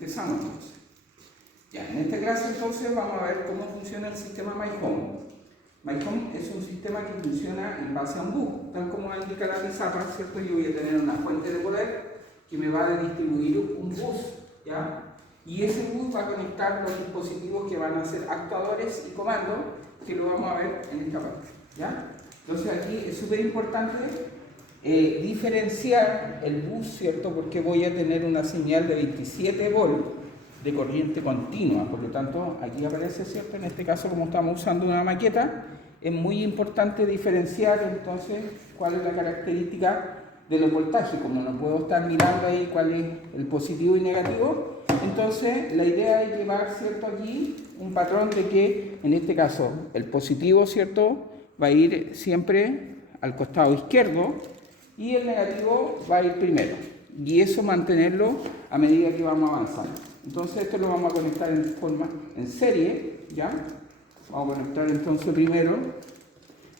Empezamos entonces. Ya, en esta clase entonces vamos a ver cómo funciona el sistema MyHome. MyHome es un sistema que funciona en base a un bus, tal como indica la pizarra, ¿cierto? Yo voy a tener una fuente de poder que me va a distribuir un bus, ¿ya? Y ese bus va a conectar los dispositivos que van a ser actuadores y comandos, que lo vamos a ver en esta parte, ¿ya? Entonces aquí es súper importante diferenciar el bus, ¿cierto? Porque voy a tener una señal de 27 volts de corriente continua, por lo tanto aquí aparece, ¿cierto? En este caso, como estamos usando una maqueta, es muy importante diferenciar entonces cuál es la característica de los voltajes. Como no puedo estar mirando ahí cuál es el positivo y negativo, entonces la idea es llevar, ¿cierto? Aquí un patrón de que en este caso el positivo, ¿cierto? Va a ir siempre al costado izquierdo y el negativo va a ir primero, y eso mantenerlo a medida que vamos avanzando. Entonces esto lo vamos a conectar en serie, ¿ya? Vamos a conectar entonces primero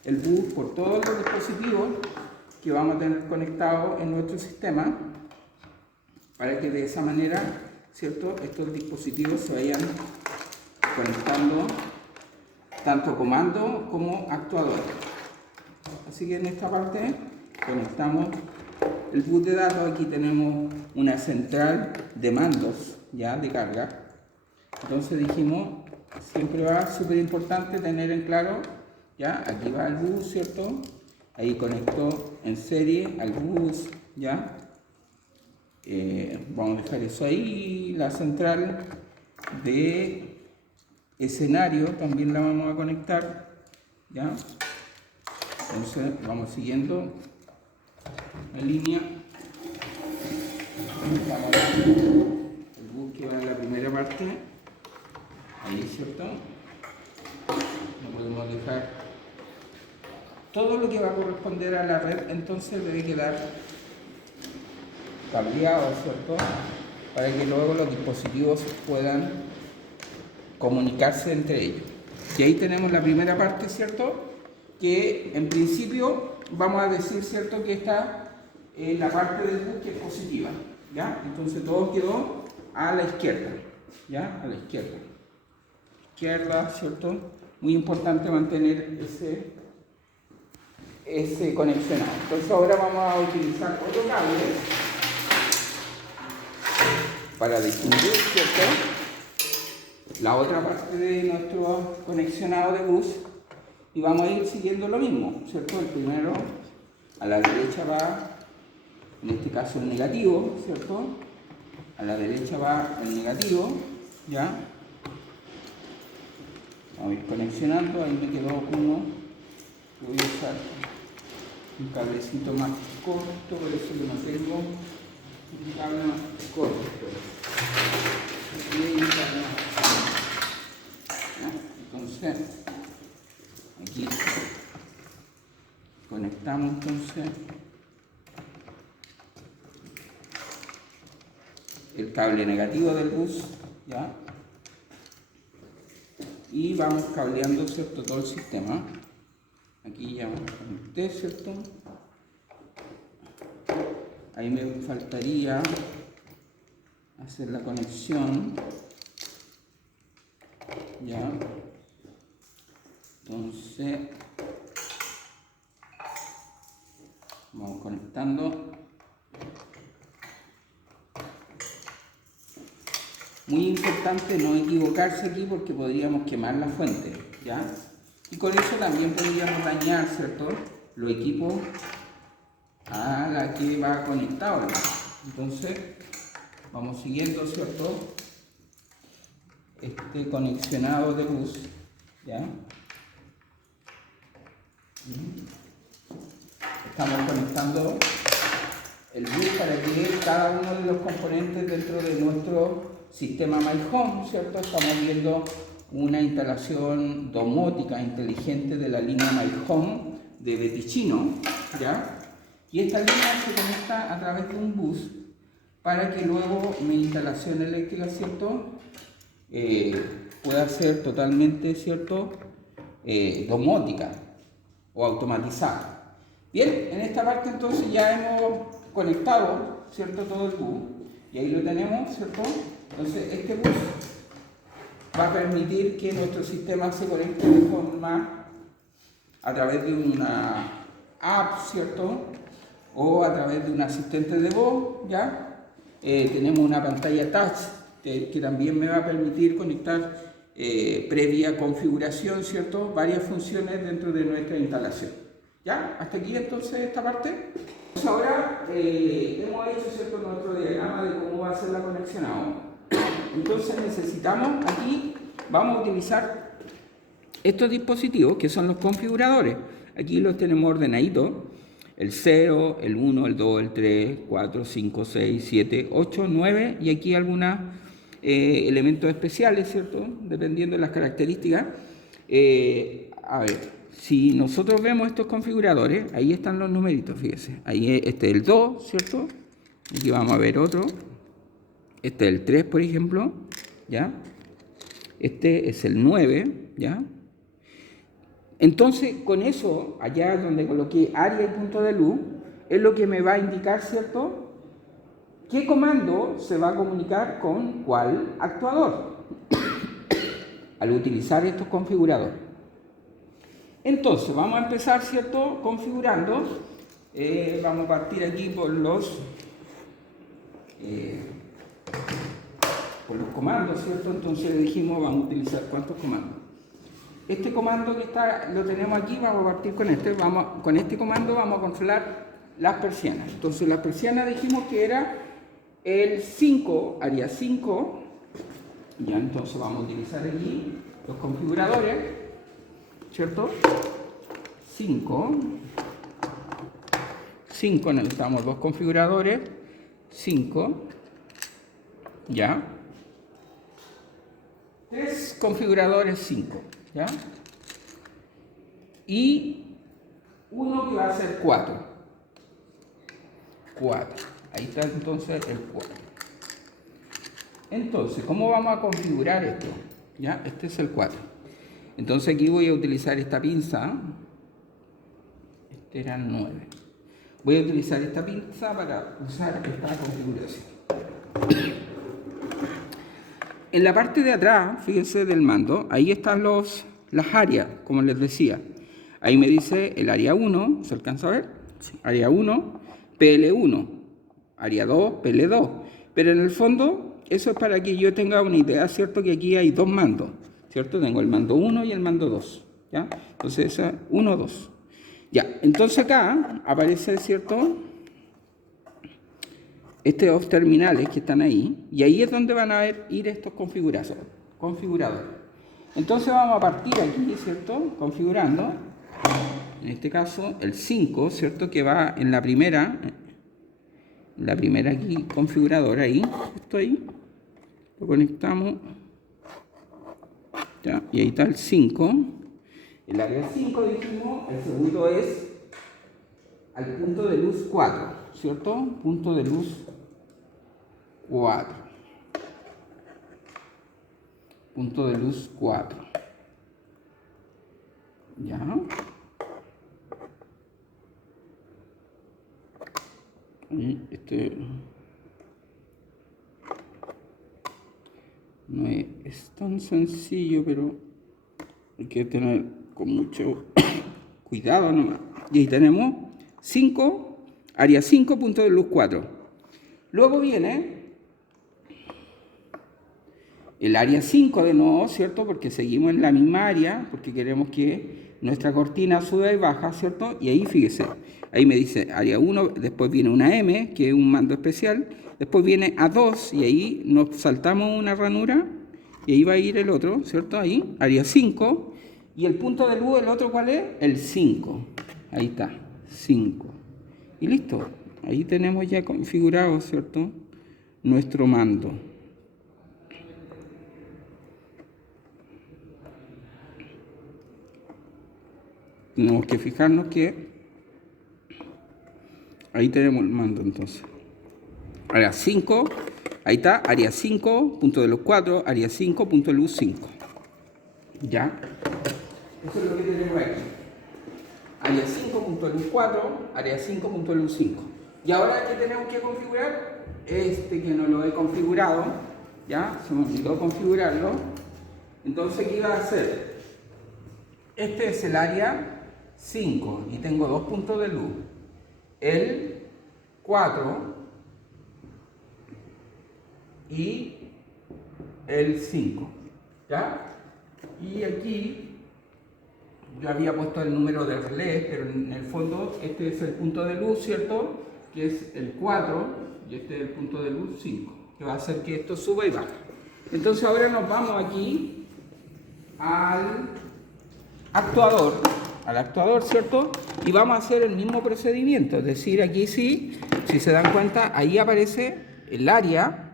el bus por todos los dispositivos que vamos a tener conectados en nuestro sistema, para que de esa manera, ¿cierto?, estos dispositivos se vayan conectando tanto comando como actuadores. Así que en esta parte conectamos el bus de datos. Aquí tenemos una central de mandos, ya, de carga. Entonces dijimos, siempre va súper importante tener en claro, ya, aquí va el bus, ¿cierto? Ahí conecto en serie al bus, ya. Vamos a dejar eso ahí. La central de escenario también la vamos a conectar, ya. Entonces vamos siguiendo la línea. El bus que va en la primera parte, ahí, ¿cierto? No podemos dejar todo lo que va a corresponder a la red, entonces debe quedar cableado, ¿cierto? Para que luego los dispositivos puedan comunicarse entre ellos. Y ahí tenemos la primera parte, ¿cierto? Que en principio vamos a decir, ¿cierto?, que está en la parte del bus que es positiva, ¿ya? Entonces todo quedó a la izquierda, ¿ya? A la izquierda. Izquierda, ¿cierto? Muy importante mantener ese conexionado. Entonces ahora vamos a utilizar otro cable para distinguir, ¿cierto?, la otra parte de nuestro conexionado de bus, y vamos a ir siguiendo lo mismo, ¿cierto? El primero a la derecha va, en este caso, el negativo, ¿cierto? A la derecha va el negativo, ¿ya? Vamos a ir conexionando. Ahí me quedó uno. Voy a usar un cablecito más corto, por eso que no tengo un cable más corto. Entonces, aquí conectamos entonces el cable negativo del bus, ¿ya? Y vamos cableando, ¿cierto?, todo el sistema. Aquí ya conecté, ¿cierto? Ahí me faltaría hacer la conexión, ¿ya? Entonces vamos conectando. Muy importante no equivocarse aquí, porque podríamos quemar la fuente, ¿ya? Y con eso también podríamos dañar, ¿cierto?, los equipos a la que va conectado. Entonces vamos siguiendo, ¿cierto?, este conexionado de bus, ¿ya? Estamos conectando el bus para que cada uno de los componentes dentro de nuestro sistema MyHome, ¿cierto? Estamos viendo una instalación domótica inteligente de la línea MyHome de Beticino, ¿ya? Y esta línea se conecta a través de un bus para que luego mi instalación eléctrica, ¿cierto?, pueda ser totalmente, ¿cierto?, domótica o automatizada. Bien, en esta parte entonces ya hemos conectado, ¿cierto?, todo el bus, y ahí lo tenemos, ¿cierto?, Entonces, este bus va a permitir que nuestro sistema se conecte de forma a través de una app, ¿cierto? O a través de un asistente de voz, ¿ya? Tenemos una pantalla touch que también me va a permitir conectar previa configuración, ¿cierto? Varias funciones dentro de nuestra instalación. ¿Ya? Hasta aquí entonces esta parte. Pues ahora hemos hecho, ¿cierto?, nuestro diagrama de cómo va a ser la conexión. Entonces necesitamos, aquí vamos a utilizar estos dispositivos que son los configuradores. Aquí los tenemos ordenaditos. El 0, el 1, el 2, el 3, 4, 5, 6, 7, 8, 9 y aquí algunos elementos especiales, ¿cierto? Dependiendo de las características. A ver, si nosotros vemos estos configuradores, ahí están los numeritos, fíjense. Ahí este es el 2, ¿cierto? Aquí vamos a ver otro. Este es el 3, por ejemplo, ¿ya? Este es el 9, ¿ya? Entonces, con eso, allá donde coloqué área y punto de luz, es lo que me va a indicar, ¿cierto?, qué comando se va a comunicar con cuál actuador al utilizar estos configuradores. Entonces, vamos a empezar, ¿cierto?, configurando. Vamos a partir aquí por los comandos, ¿cierto? Entonces dijimos, vamos a utilizar ¿cuántos comandos? Este comando que está, lo tenemos aquí, vamos a partir con este. Con este comando vamos a controlar las persianas. Entonces, las persianas dijimos que era el 5, área 5. Ya, entonces vamos a utilizar aquí los configuradores, ¿cierto? 5, necesitamos dos configuradores, 5, ya. 3 configuradores, 5, ¿ya? Y uno que va a ser 4. 4. Ahí está entonces el 4. Entonces, ¿cómo vamos a configurar esto? ¿Ya? Este es el 4. Entonces aquí voy a utilizar esta pinza. Este era el 9. Voy a utilizar esta pinza para usar esta configuración. En la parte de atrás, fíjense, del mando, ahí están las áreas, como les decía. Ahí me dice el área 1, ¿se alcanza a ver? Sí. Área 1, PL1, área 2, PL2. Pero en el fondo, eso es para que yo tenga una idea, ¿cierto? Que aquí hay dos mandos, ¿cierto? Tengo el mando 1 y el mando 2, ¿ya? Entonces, esa 1, 2. Ya, entonces acá aparece, ¿cierto?, estos terminales que están ahí, y ahí es donde van a ir estos configuradores. Entonces vamos a partir aquí, ¿cierto?, configurando, en este caso el 5, ¿cierto?, que va en la primera aquí, configuradora, ahí, justo ahí, lo conectamos, ya, y ahí está el 5, el área 5 dijimos, el segundo es al punto de luz 4, ¿cierto? Punto de luz 4. Punto de luz 4. Ya. Y este no es tan sencillo, pero hay que tener con mucho cuidado nomás. Y ahí tenemos 5, área 5, punto de luz 4. Luego viene el área 5 de nuevo, ¿cierto? Porque seguimos en la misma área, porque queremos que nuestra cortina suba y baja, ¿cierto? Y ahí fíjese, ahí me dice área 1, después viene una M, que es un mando especial, después viene A2, y ahí nos saltamos una ranura, y ahí va a ir el otro, ¿cierto? Ahí, área 5, y el punto de luz, ¿el otro cuál es? El 5. Ahí está, 5. Y listo, ahí tenemos ya configurado, ¿cierto?, nuestro mando. Tenemos que fijarnos que ahí tenemos el mando entonces. Área 5, ahí está, área 5, punto de luz 4, área 5, punto de luz 5. ¿Ya? Eso es lo que tenemos aquí. Área 5, punto de luz 4, área 5, punto de luz 5. Y ahora, ¿qué tenemos que configurar? Este que no lo he configurado, ya, se me olvidó configurarlo. Entonces, ¿qué iba a hacer? Este es el área 5 y tengo dos puntos de luz. El 4 y el 5, ¿ya? Y aquí yo había puesto el número de relés, pero en el fondo este es el punto de luz, ¿cierto? Que es el 4 y este es el punto de luz 5, que va a hacer que esto suba y baje. Entonces ahora nos vamos aquí al actuador, ¿cierto? Y vamos a hacer el mismo procedimiento, es decir, aquí sí, si se dan cuenta, ahí aparece el área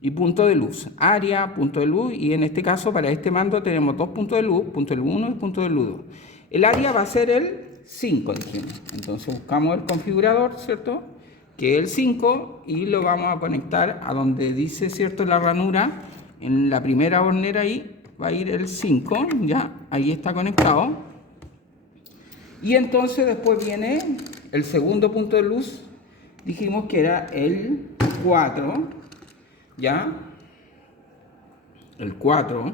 y punto de luz, área, punto de luz, y en este caso para este mando tenemos dos puntos de luz, punto de luz 1 y punto de luz 2. El área va a ser el 5, dijimos. Entonces buscamos el configurador, ¿cierto? Que es el 5 y lo vamos a conectar a donde dice, ¿cierto? La ranura, en la primera hornera ahí va a ir el 5, ya, ahí está conectado. Y entonces después viene el segundo punto de luz, dijimos que era el 4, ¿ya? El 4,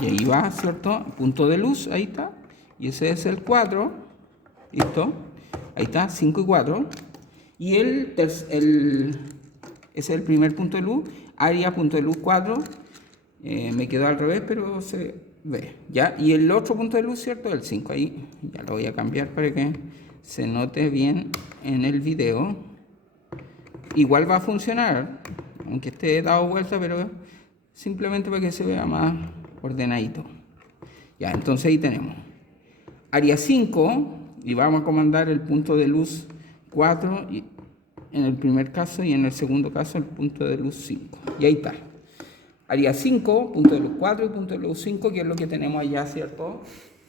y ahí va, ¿cierto? Punto de luz, ahí está, y ese es el 4, ¿listo? Ahí está, 5 y 4, y ese es el primer punto de luz, área, punto de luz 4, me quedó al revés, pero se ve, ¿ya? Y el otro punto de luz, ¿cierto? El 5, ahí, ya lo voy a cambiar para que se note bien en el video. Igual va a funcionar, aunque esté dado vuelta, pero simplemente para que se vea más ordenadito. Ya, entonces ahí tenemos área 5 y vamos a comandar el punto de luz 4 en el primer caso y en el segundo caso el punto de luz 5. Y ahí está. Área 5, punto de luz 4 y punto de luz 5, que es lo que tenemos allá, ¿cierto?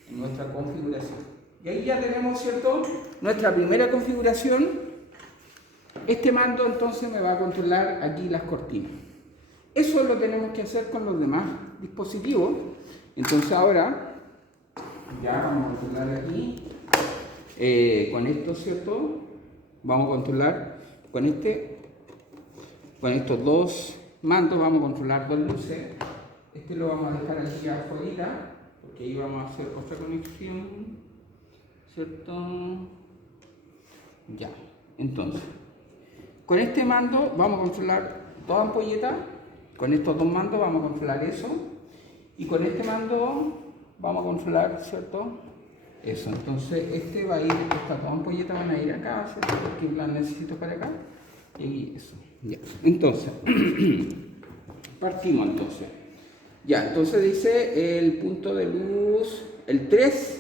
En nuestra configuración. Y ahí ya tenemos, ¿cierto? Nuestra primera configuración. Este mando entonces me va a controlar aquí las cortinas. Eso lo tenemos que hacer con los demás dispositivos. Entonces ahora ya vamos a controlar aquí con esto, ¿cierto? Vamos a controlar con estos dos mandos, vamos a controlar dos luces. Este lo vamos a dejar aquí afuera porque ahí vamos a hacer otra conexión, ¿cierto? Ya, entonces con este mando vamos a controlar dos ampolletas, con estos dos mandos vamos a controlar eso, y con este mando vamos a controlar, ¿cierto? Eso, entonces este va a ir, estas dos ampolletas van a ir acá, ¿cierto? Porque las necesito para acá, y eso, ya. Entonces, partimos entonces. Ya, entonces dice el punto de luz, el 3.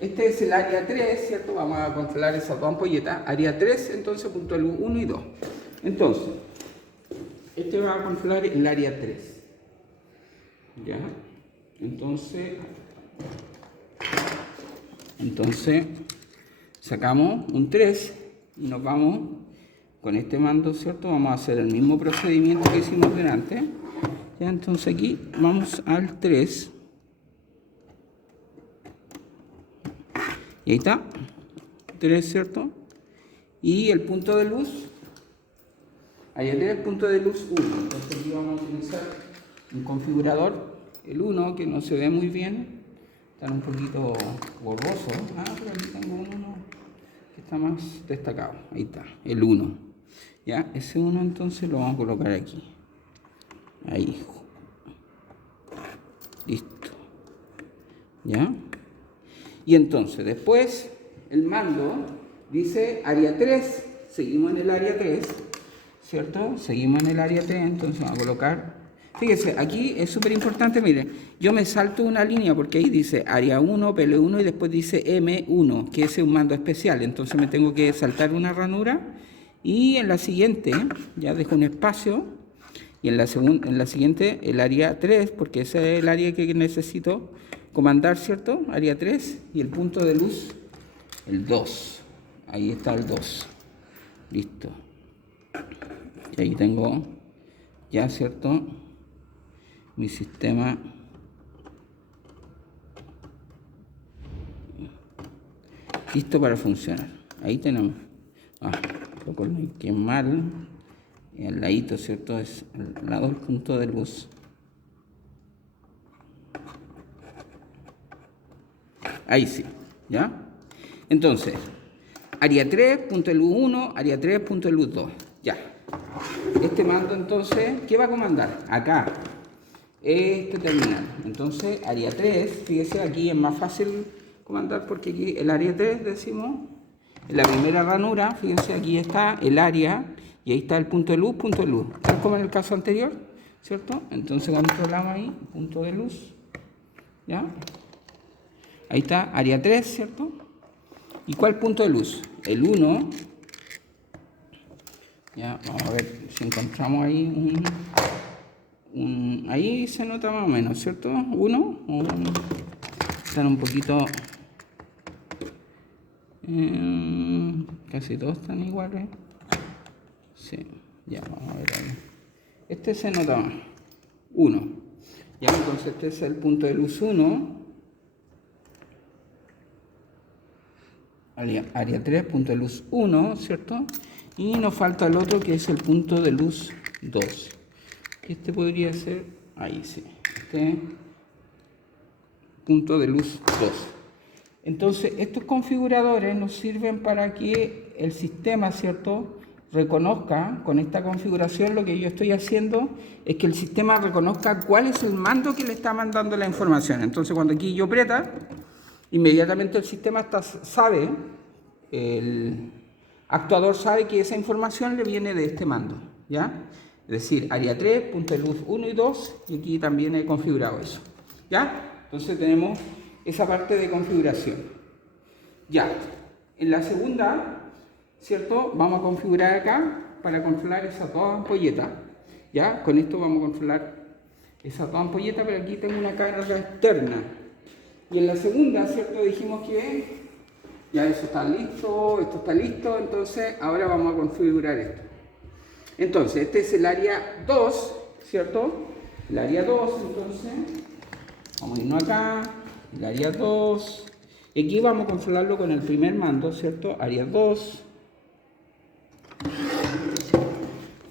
Este es el área 3, ¿cierto? Vamos a controlar esas dos ampolletas. Área 3, entonces, punto de luz 1 y 2. Entonces, este va a controlar el área 3. ¿Ya? Entonces, sacamos un 3 y nos vamos con este mando, ¿cierto? Vamos a hacer el mismo procedimiento que hicimos delante. ¿Ya? Entonces aquí vamos al 3. Y ahí está, 3, ¿cierto? Y el punto de luz, ahí tiene el punto de luz 1. Entonces aquí vamos a utilizar un configurador, el 1, que no se ve muy bien, está un poquito borroso. Pero aquí tengo uno que está más destacado. Ahí está, el 1. ¿Ya? Ese 1 entonces lo vamos a colocar aquí. Ahí. Listo. ¿Ya? Y entonces, después, el mando dice área 3, seguimos en el área 3, ¿cierto? Seguimos en el área 3, entonces vamos a colocar, fíjese, aquí es súper importante, miren, yo me salto una línea porque ahí dice área 1, PL1 y después dice M1, que ese es un mando especial, entonces me tengo que saltar una ranura y en la siguiente, ya dejo un espacio, y en la siguiente el área 3, porque ese es el área que necesito comandar, ¿cierto? Área 3 y el punto de luz, el 2. Ahí está el 2. Listo. Y ahí tengo ya, ¿cierto? Mi sistema listo para funcionar. Ahí tenemos. Lo coloqué mal. Y al ladito, ¿cierto? Es al lado del punto de luz. Ahí sí, ¿ya? Entonces, área 3, punto de luz 1, área 3, punto de luz 2. Ya. Este mando, entonces, ¿qué va a comandar? Acá. Este terminal. Entonces, área 3, fíjese, aquí es más fácil comandar porque aquí el área 3, decimos, en la primera ranura, fíjense, aquí está el área y ahí está el punto de luz, tal como en el caso anterior, ¿cierto? Entonces controlamos ahí, punto de luz, ¿ya? Ahí está, área 3, ¿cierto? ¿Y cuál punto de luz? El 1. Ya, vamos a ver si encontramos ahí ahí se nota más o menos, ¿cierto? 1. Están un poquito... casi todos están iguales. Sí, ya, vamos a ver ahí. Este se nota más. 1. Ya, entonces este es el punto de luz 1. Área 3, punto de luz 1, ¿cierto? Y nos falta el otro que es el punto de luz 2. Este podría ser, ahí sí, este punto de luz 2. Entonces, estos configuradores nos sirven para que el sistema, ¿cierto?, reconozca, con esta configuración lo que yo estoy haciendo es que el sistema reconozca cuál es el mando que le está mandando la información. Entonces, cuando aquí yo aprieta, inmediatamente el sistema sabe, el actuador sabe que esa información le viene de este mando, ¿ya? Es decir, área 3, punto de luz 1 y 2, y aquí también he configurado eso, ¿ya? Entonces tenemos esa parte de configuración. Ya, en la segunda, ¿cierto? Vamos a configurar acá para controlar esas dos ampolletas, ¿ya? Con esto vamos a controlar esas dos ampolletas, pero aquí tengo una carga externa. Y en la segunda, ¿cierto? Dijimos que ya eso está listo, esto está listo, entonces ahora vamos a configurar esto. Entonces, este es el área 2, ¿cierto? El área 2, entonces, vamos a irnos acá, el área 2, y aquí vamos a controlarlo con el primer mando, ¿cierto? Área 2,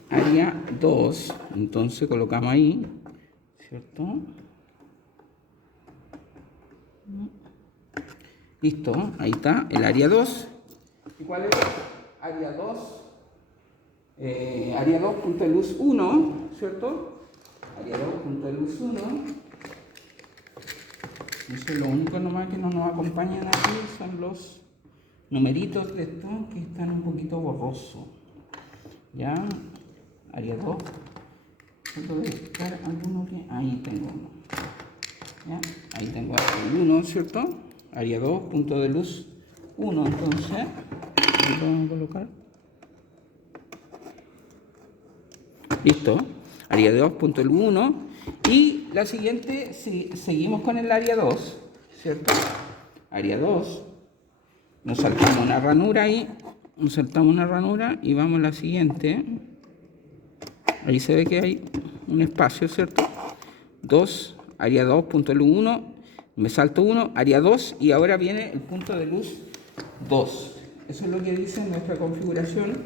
área 2, entonces colocamos ahí, ¿cierto? Listo, ahí está, el área 2. ¿Y cuál es? Área 2. Área 2, punto de luz 1, ¿cierto? Área 2, punto de luz 1. Eso es lo único nomás que no nos acompañan aquí, son los numeritos de esto que están un poquito borrosos. ¿Ya? Área 2. Debe estar alguno que... Ahí tengo uno. ¿Ya? Ahí tengo el 1, ¿cierto? Área 2, punto de luz 1, entonces, aquí lo vamos a colocar. Listo, área 2, punto de luz 1. Y la siguiente, si seguimos con el área 2, ¿cierto? Área 2, nos saltamos una ranura ahí, nos saltamos una ranura y vamos a la siguiente. Ahí se ve que hay un espacio, ¿cierto? 2, área 2, punto de luz 1. Me salto 1, área 2 y ahora viene el punto de luz 2. Eso es lo que dice nuestra configuración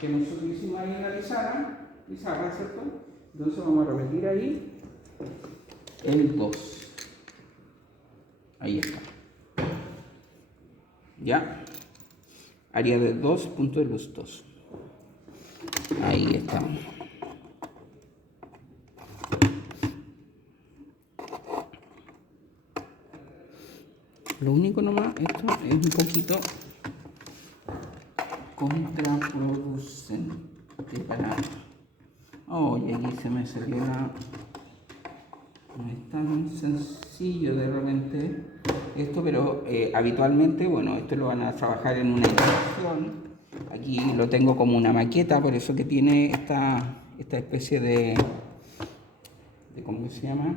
que nosotros hicimos ahí en la pizarra, ¿cierto? Entonces vamos a repetir ahí el 2. Ahí está. ¿Ya? Área de 2, punto de luz 2. Ahí está. Lo único nomás, esto es un poquito contraproducente para... Oh, y aquí se me salió la... No es tan sencillo de repente esto, pero habitualmente, bueno, esto lo van a trabajar en una instalación. Aquí lo tengo como una maqueta, por eso que tiene esta especie de ¿cómo se llama?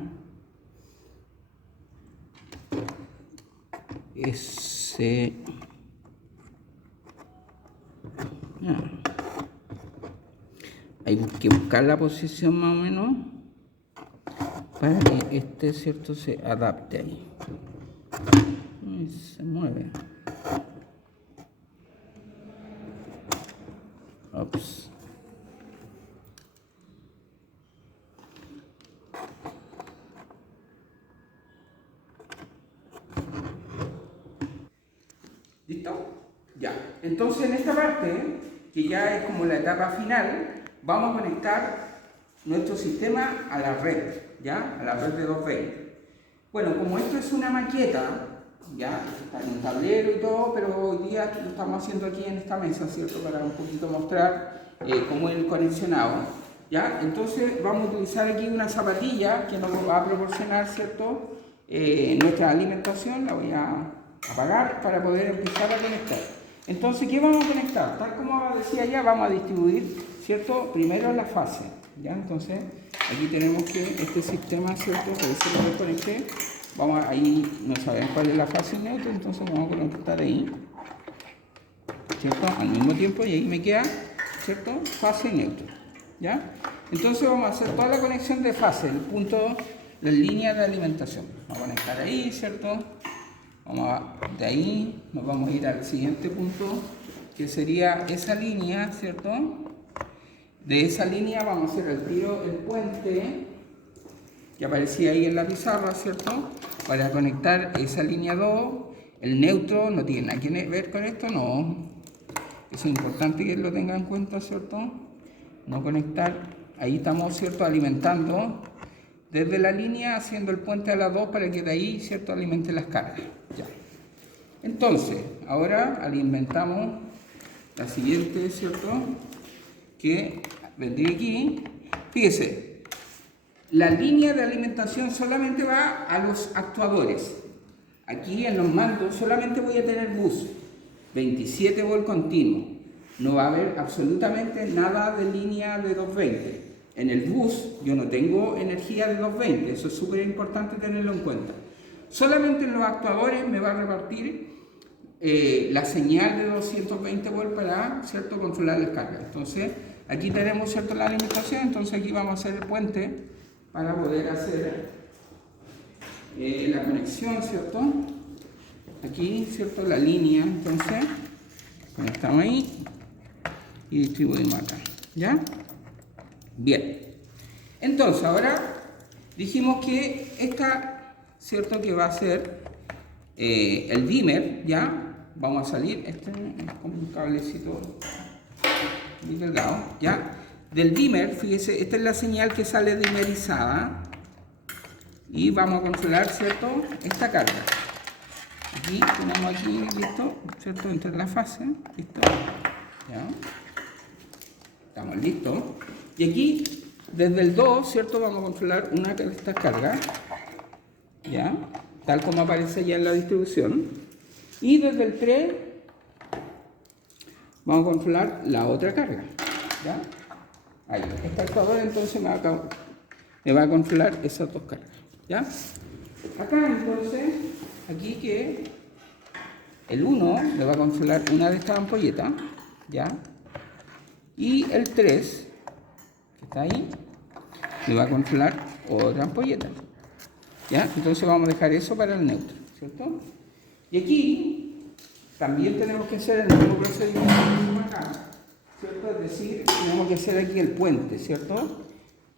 Hay que buscar la posición más o menos para que este, ¿cierto?, se adapte ahí. Y se mueve. Ups. ¿Listo? Ya. Entonces en esta parte, que ya es como la etapa final, vamos a conectar nuestro sistema a la red, ¿ya? A la red de 220. Bueno, como esto es una maqueta, ya, está en un tablero y todo, pero hoy día lo estamos haciendo aquí en esta mesa, ¿cierto? Para un poquito mostrar cómo es el conexionado, ¿ya? Entonces vamos a utilizar aquí una zapatilla que nos va a proporcionar, ¿cierto? Nuestra alimentación, la voy a apagar para poder empezar a conectar. Entonces, ¿qué vamos a conectar? Tal como decía ya, vamos a distribuir, ¿cierto? Primero la fase, ¿ya? Entonces, aquí tenemos que este sistema, ¿cierto? Por eso lo desconecté. Vamos ahí, no sabemos cuál es la fase neutra, entonces vamos a conectar ahí, ¿cierto? Al mismo tiempo, y ahí me queda, ¿cierto? Fase neutra, ¿ya? Entonces vamos a hacer toda la conexión de fase, el punto, las líneas de alimentación. Vamos a conectar ahí, ¿cierto? De ahí nos vamos a ir al siguiente punto, que sería esa línea, ¿cierto? De esa línea vamos a hacer el tiro, el puente, que aparecía ahí en la pizarra, ¿cierto? Para conectar esa línea 2, el neutro no tiene nada que ver con esto, no. Eso es importante que lo tengan en cuenta, ¿cierto? No conectar, ahí estamos, ¿cierto? Alimentando desde la línea, haciendo el puente a la 2 para que de ahí, ¿cierto? Alimente las cargas. Ya. Entonces, ahora alimentamos la siguiente, ¿cierto? Que vendría aquí. Fíjese, la línea de alimentación solamente va a los actuadores. Aquí en los mandos solamente voy a tener bus, 27 volt continuo. No va a haber absolutamente nada de línea de 220. En el bus yo no tengo energía de 220, eso es súper importante tenerlo en cuenta. Solamente en los actuadores me va a repartir la señal de 220 volt para, ¿cierto?, controlar las cargas. Entonces, aquí tenemos, ¿cierto?, la alimentación, entonces aquí vamos a hacer el puente para poder hacer la conexión, ¿cierto? Aquí, ¿cierto?, la línea, entonces, conectamos ahí y distribuimos acá, ¿ya? Bien. Entonces, ahora dijimos que esta, ¿cierto?, que va a ser el dimmer, ¿ya? Vamos a salir, este es como un cablecito muy delgado, ¿ya? Del dimmer, fíjese, esta es la señal que sale dimmerizada y vamos a controlar, ¿cierto?, esta carga. Aquí tenemos aquí, listo, ¿cierto?, entre la fase, listo, ¿ya? Estamos listos. Y aquí, desde el 2, ¿cierto?, vamos a controlar una de estas cargas, ¿ya? Tal como aparece ya en la distribución. Y desde el 3 vamos a controlar la otra carga, ¿ya? Ahí, este actuador entonces me va a controlar esas dos cargas, ¿ya? Acá entonces, aquí que el 1 me va a controlar una de estas ampolletas, ¿ya? Y el 3, que está ahí, me va a controlar otra ampolleta, ¿ya? Entonces vamos a dejar eso para el neutro, ¿cierto? Y aquí también tenemos que hacer el mismo procedimiento que acá, ¿cierto? Es decir, tenemos que hacer aquí el puente, ¿cierto?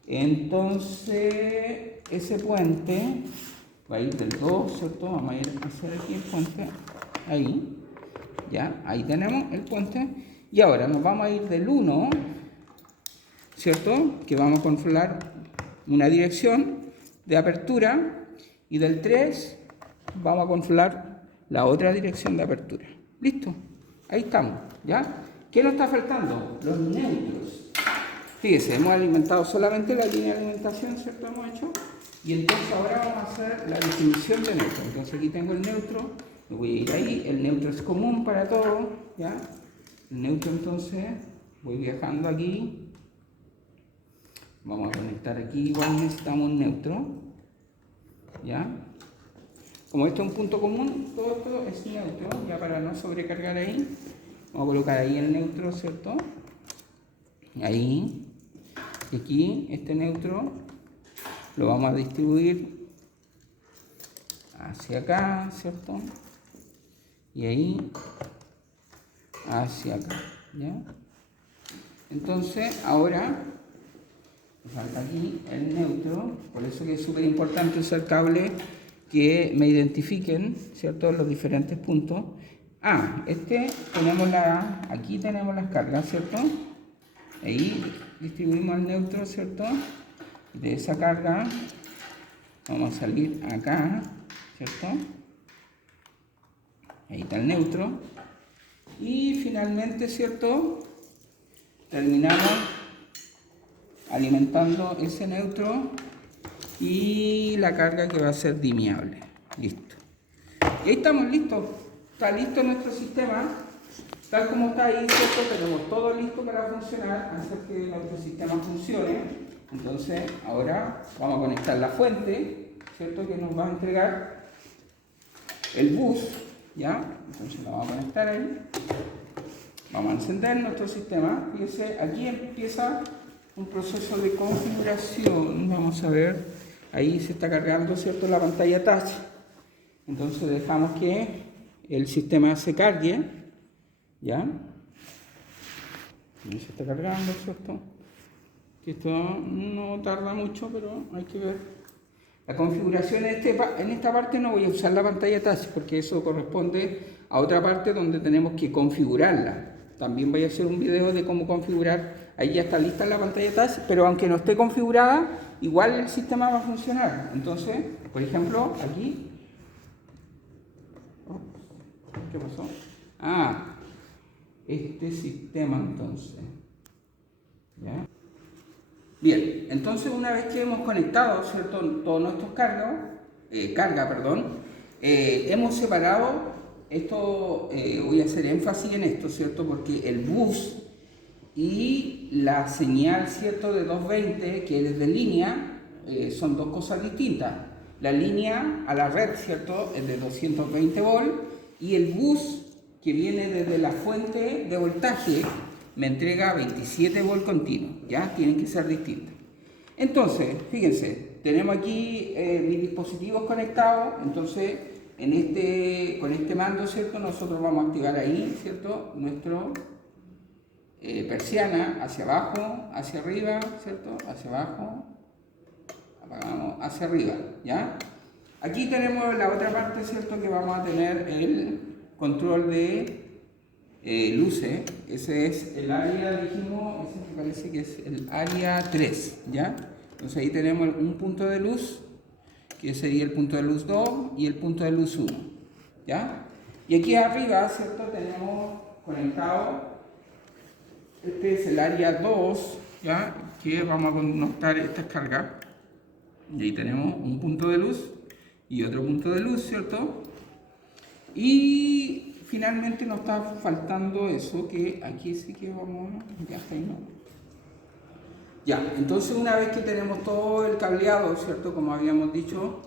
Entonces, ese puente va a ir del 2, ¿cierto? Vamos a ir a hacer aquí el puente, ahí, ¿ya? Ahí tenemos el puente. Y ahora nos vamos a ir del 1, ¿cierto? Que vamos a controlar una dirección de apertura, y del 3 vamos a controlar la otra dirección de apertura. ¿Listo? Ahí estamos, ¿ya? ¿Qué nos está faltando? Los neutros. Fíjese, hemos alimentado solamente la línea de alimentación, ¿cierto? Hemos hecho. Y entonces ahora vamos a hacer la distribución de neutros. Entonces aquí tengo el neutro, me voy a ir ahí, el neutro es común para todos, ¿ya? El neutro, entonces voy viajando aquí, vamos a conectar aquí, igual necesitamos un neutro, ¿ya? Como esto es un punto común, todo esto es neutro, ya para no sobrecargar ahí, vamos a colocar ahí el neutro, ¿cierto? Ahí, y aquí este neutro lo vamos a distribuir hacia acá, ¿cierto? Y ahí hacia acá, ¿ya? Entonces, ahora falta aquí el neutro, por eso que es súper importante usar cables que me identifiquen, ¿cierto?, los diferentes puntos. aquí tenemos las cargas, ¿cierto? Ahí distribuimos el neutro, ¿cierto? De esa carga vamos a salir acá, ¿cierto? Ahí está el neutro. Y finalmente, ¿cierto? Terminamos alimentando ese neutro y la carga que va a ser dimiable. Listo. Y ahí estamos listos. Está listo nuestro sistema. Tal como está ahí, ¿cierto? Tenemos todo listo para funcionar, hacer que nuestro sistema funcione. Entonces, ahora vamos a conectar la fuente, ¿cierto? Que nos va a entregar el bus, ¿ya? Entonces lo vamos a conectar ahí. Vamos a encender nuestro sistema. Fíjense, aquí empieza un proceso de configuración. Vamos a ver, ahí se está cargando, ¿cierto? La pantalla touch. Entonces dejamos que el sistema se cargue, ¿ya? Ahí se está cargando, ¿cierto? Que esto no tarda mucho, pero hay que ver. La configuración en esta parte no voy a usar la pantalla touch porque eso corresponde a otra parte donde tenemos que configurarla. También voy a hacer un video de cómo configurar. Ahí ya está lista la pantalla touch, pero aunque no esté configurada, igual el sistema va a funcionar. Entonces, por ejemplo, aquí. ¿Qué pasó? Este sistema entonces. ¿Ya? Bien, entonces una vez que hemos conectado, ¿cierto? Todos nuestros hemos separado esto, voy a hacer énfasis en esto, ¿cierto? Porque el bus y la señal, ¿cierto? De 220, que es de línea, son dos cosas distintas. La línea a la red, ¿cierto? Es de 220 volt y el bus que viene desde la fuente de voltaje me entrega 27 volt continuo, ¿ya? Tienen que ser distintas. Entonces, fíjense, tenemos aquí mis dispositivos conectados, entonces con este mando, ¿cierto? Nosotros vamos a activar ahí, ¿cierto? Nuestro persiana hacia abajo, hacia arriba, ¿cierto? Hacia abajo, apagamos hacia arriba, ¿ya? Aquí tenemos la otra parte, ¿cierto? Que vamos a tener el control de luces. Ese es el área, dijimos, ese me parece que es el área 3, ¿ya? Entonces ahí tenemos un punto de luz, que sería el punto de luz 2 y el punto de luz 1, ¿ya? Y aquí arriba, ¿cierto? Tenemos conectado, este es el área 2, ¿ya? Que vamos a conectar estas cargas. Y ahí tenemos un punto de luz y otro punto de luz, ¿cierto? Y finalmente nos está faltando eso, que aquí sí que vamos, ya está ahí, ¿no? Ya, entonces una vez que tenemos todo el cableado, ¿cierto? Como habíamos dicho,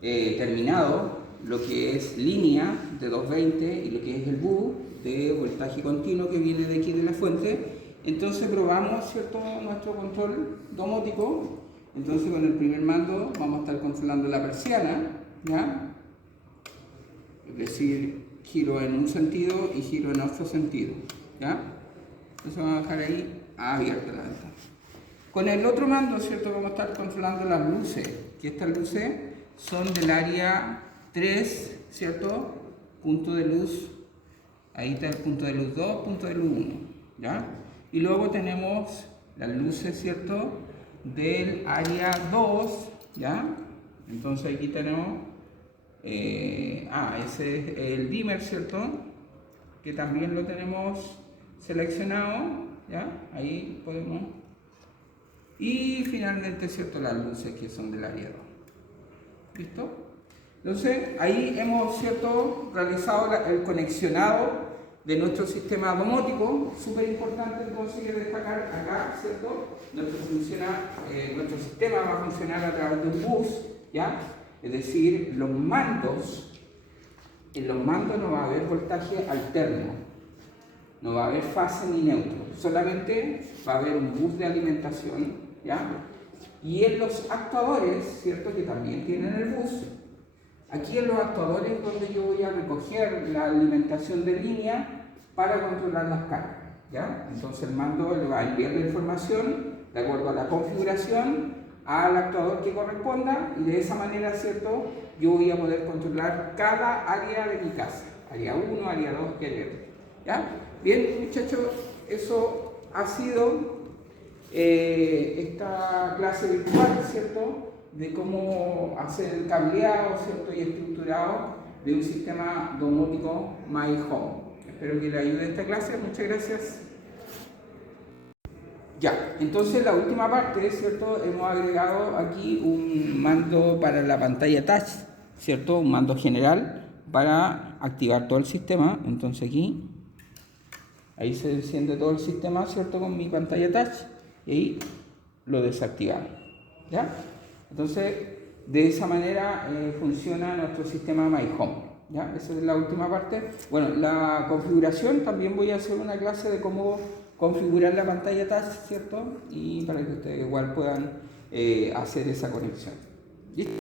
terminado, lo que es línea de 220 y lo que es el bus de voltaje continuo que viene de aquí de la fuente, entonces probamos, ¿cierto? Nuestro control domótico. Entonces con el primer mando vamos a estar controlando la persiana, ¿ya? Es decir, giro en un sentido y giro en otro sentido, ¿ya? Entonces vamos a dejar ahí abierta la ventana. Con el otro mando, ¿cierto? Vamos a estar controlando las luces, que estas luces son del área 3, ¿cierto? Punto de luz, ahí está el punto de luz 2, punto de luz 1, ¿ya? Y luego tenemos las luces, ¿cierto? Del área 2, ¿ya? Entonces aquí tenemos, ese es el dimmer, ¿cierto? Que también lo tenemos seleccionado, ¿ya? Ahí podemos. Y finalmente, ¿cierto? Las luces que son del área 2. ¿Listo? Entonces, ahí hemos, ¿cierto? Realizado el conexionado de nuestro sistema domótico. Súper importante entonces que destacar acá, ¿cierto? Nuestro sistema va a funcionar a través de un bus, ¿ya? Es decir, en los mandos no va a haber voltaje alterno, no va a haber fase ni neutro, solamente va a haber un bus de alimentación, ¿ya? Y en los actuadores, ¿cierto? Que también tienen el bus, aquí en los actuadores es donde yo voy a recoger la alimentación de línea para controlar las cargas, ¿ya? Entonces el mando le va a enviar la información de acuerdo a la configuración al actuador que corresponda y de esa manera, ¿cierto? Yo voy a poder controlar cada área de mi casa, área 1, área 2 y área 3. ¿Ya? Bien, muchachos, eso ha sido esta clase virtual, ¿cierto? De cómo hacer el cableado, ¿cierto? Y estructurado de un sistema domótico My Home. Espero que les ayude esta clase. Muchas gracias. Ya, entonces la última parte, ¿cierto? Hemos agregado aquí un mando para la pantalla touch, ¿cierto? Un mando general para activar todo el sistema. Entonces aquí, ahí se enciende todo el sistema, ¿cierto? Con mi pantalla touch y ahí lo desactivamos, ¿ya? Entonces, de esa manera funciona nuestro sistema My Home, ¿ya? Esa es la última parte. Bueno, la configuración, también voy a hacer una clase de cómo configurar la pantalla touch, ¿cierto? Y para que ustedes igual puedan hacer esa conexión. ¿Listo?